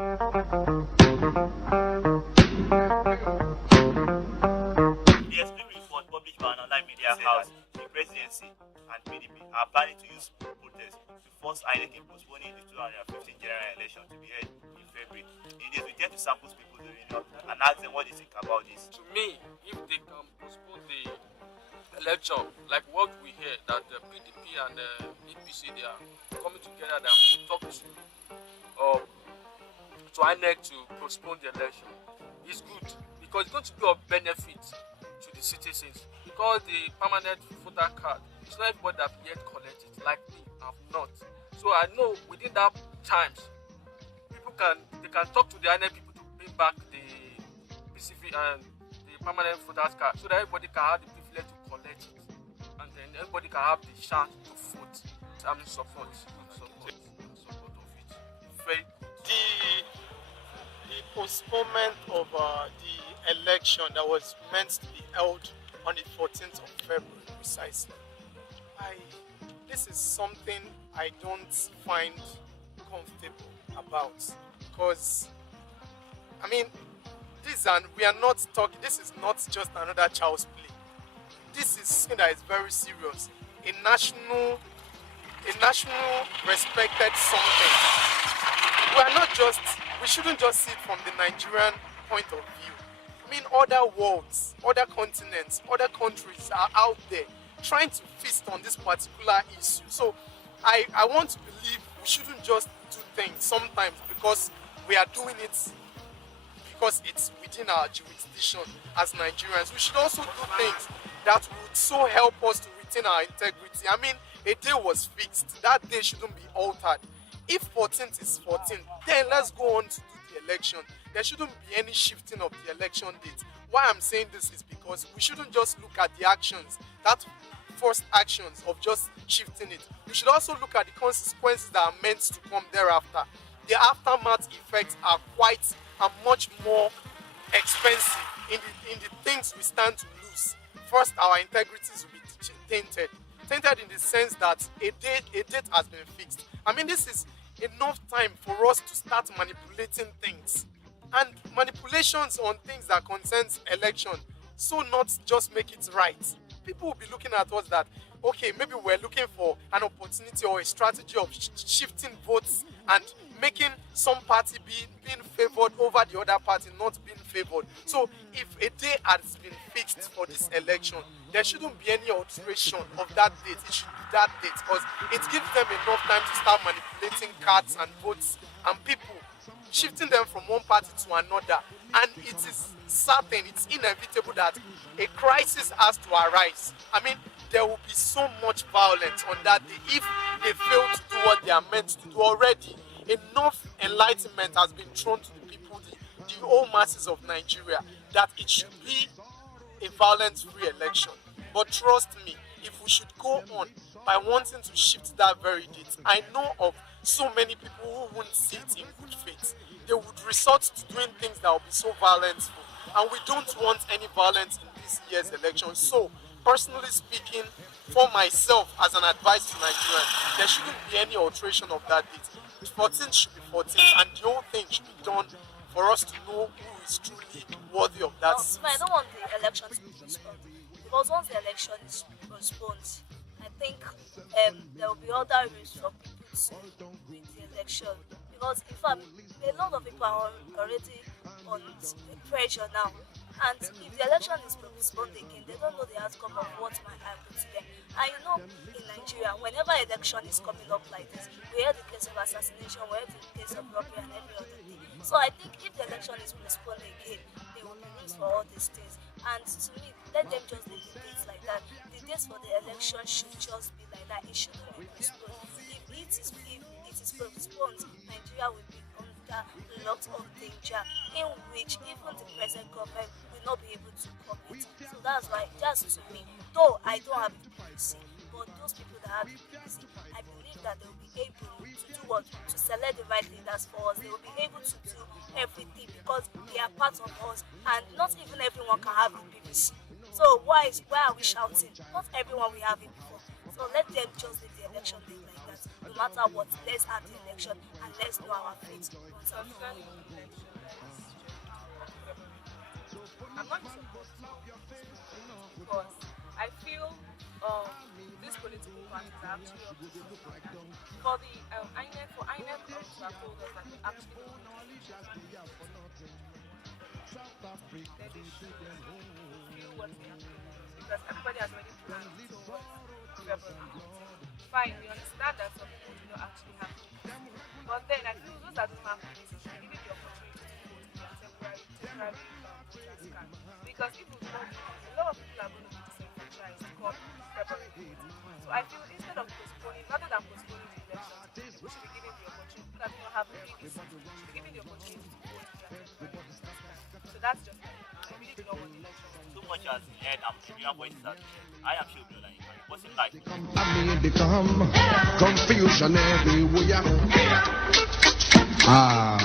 The explained report published by an online media house, the presidency and PDP are planning to use protest to force INEC in postponing the 2015 general election to be held in February. In this, we tend to sample people's opinion and ask them what they think about this. To me, if they can postpone the election, like what we hear that the PDP and the APC they are coming together and talk to INEC to postpone the election, is good because it's going to be of benefit to the citizens. Because the permanent voter card, it's not everybody that yet collect it, like me, have not. So I know within that times, they can talk to the INEC people to bring back the PCV and the permanent voters card, so that everybody can have the privilege to collect it, and then everybody can have the chance to vote. I'm in support of it. Very The postponement of the election that was meant to be held on the 14th of February precisely. This is something I don't find comfortable about, because we are not talking. This is not just another child's play. This is something that is very serious. A national respected something. We shouldn't just see it from the Nigerian point of view. Other worlds, other continents, other countries are out there trying to feast on this particular issue. So I want to believe we shouldn't just do things sometimes because we are doing it because it's within our jurisdiction as Nigerians. We should also do things that would so help us to retain our integrity. A day was fixed. That day shouldn't be altered. If 14th is 14th, then let's go on to do the election. There shouldn't be any shifting of the election date. Why I'm saying this is because we shouldn't just look at the actions, that first actions of just shifting it. We should also look at the consequences that are meant to come thereafter. The aftermath effects are quite and much more expensive in the things we stand to lose. First, our integrities will be tainted in the sense that a date has been fixed. This is enough time for us to start manipulating things, and manipulations on things that concerns election, so not just make it right. People will be looking at us that, okay, maybe we're looking for an opportunity or a strategy of shifting votes and making some party being favored over the other party not being favored. So if a day has been fixed for this election, there shouldn't be any alteration of that date. It should be that date, because it gives them enough time to start manipulating cards and votes and people, shifting them from one party to another. And it is certain, it's inevitable that a crisis has to arise. There will be so much violence on that day if they fail to do what they are meant to do already. Enough enlightenment has been thrown to the people, the whole masses of Nigeria, that it should be a violence-free election. But trust me, if we should go on by wanting to shift that very date, I know of so many people who wouldn't see it in good faith. They would resort to doing things that will be so violentful, and we don't want any violence in this year's election. So, personally speaking, for myself as an advice to Nigerians, there shouldn't be any alteration of that date. 14 should be 14, and the whole thing should be done for us to know who is truly worthy of that seat. I don't want the election to be postponed, because once the election is postponed, I think there will be other rules for people to win the election. Because in fact, a lot of people are already on pressure now. And if the election is postponed again, they don't know the outcome of what might happen to them. And in Nigeria, whenever election is coming up like this, we have the case of assassination, we have the case of robbery and every other thing. So I think if the election is postponed again, there will be rules for all these things. And to me, let them just leave the dates like that. The dates for the election should just be like that. It shouldn't be postponed. If it is postponed, Nigeria will be under a lot of danger, in which even the present government will not be able to cope it. So that's why, just to me, though I don't have the policy, but those people that have the policy, I believe that they will be able to do what? To select the right leaders for us. They will be able to do everything because they are part of us, and not even everyone can have the BBC. So why are we shouting? Not everyone will have it before. So let them just leave the election day like that. No matter what, let's have the election and let's know our fate. Concerning the election that is scheduled for February, I'm not supposed to, because I feel these political parties are actually up to something. For the INEC to have told us that they actually don't want to then they should feel what they are doing, because everybody has already planned towards February. Fine, we understand that some people do not actually have it. But then I feel those that don't have it should be given the opportunity to vote in their temporary voters card. Because if you don't, a lot of people are going to be disenfranchised come February. So I feel instead of postponing, rather than postponing the election, we should be given the opportunity. People that do not have the should be given the opportunity to vote in their temporary voters card. So that's just it. I really do not want the election. Too much has been heard and everyone voices has been heard. I am Shehu Olayinka, reporting live. Confusion everywhere. Ah.